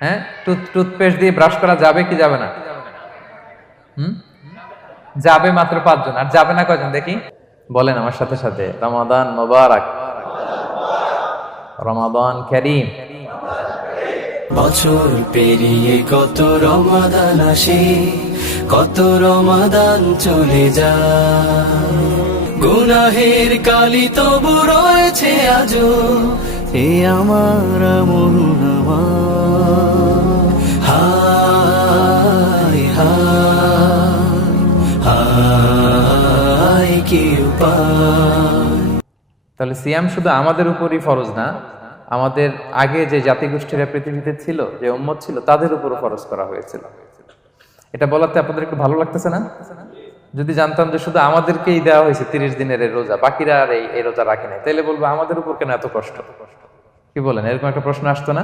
হ্যাঁ, টুথপেস্ট দিয়ে ব্রাশ করা যাবে কি যাবে না? হুম, যাবে মাত্র 5 জন, আর যাবে না কয়জন দেখি? বলেন আমার সাথে সাথে, রমাদান মোবারক, রমাদান কারীম। বছর পেরিয়ে কত রমাদান আসে, কত রমাদান চলে যায়, গুনাহের কালি তবু রয়েছে আজো, এ আমার মহুনামা। হায় হায় হায় কি উপায়। তাহলে সিয়াম শুধু আমাদের উপরই ফরজ না, আমাদের আগে যে জাতিগোষ্ঠীরা পৃথিবীতে ছিল, যে উম্মত ছিল, তাদের উপরও ফরজ করা হয়েছিল। এটা বলাতে আপনাদের একটু ভালো লাগতেছে না? যদি জানতাম যে শুধু আমাদেরকেই দেওয়া হয়েছে 30 দিনের এই রোজা, বাকিরা আর এই রোজা রাখে নাই, তাহলে বলবো আমাদের উপর কেন এত কষ্ট? কি বলেন, এরকম একটা প্রশ্ন আসতো না?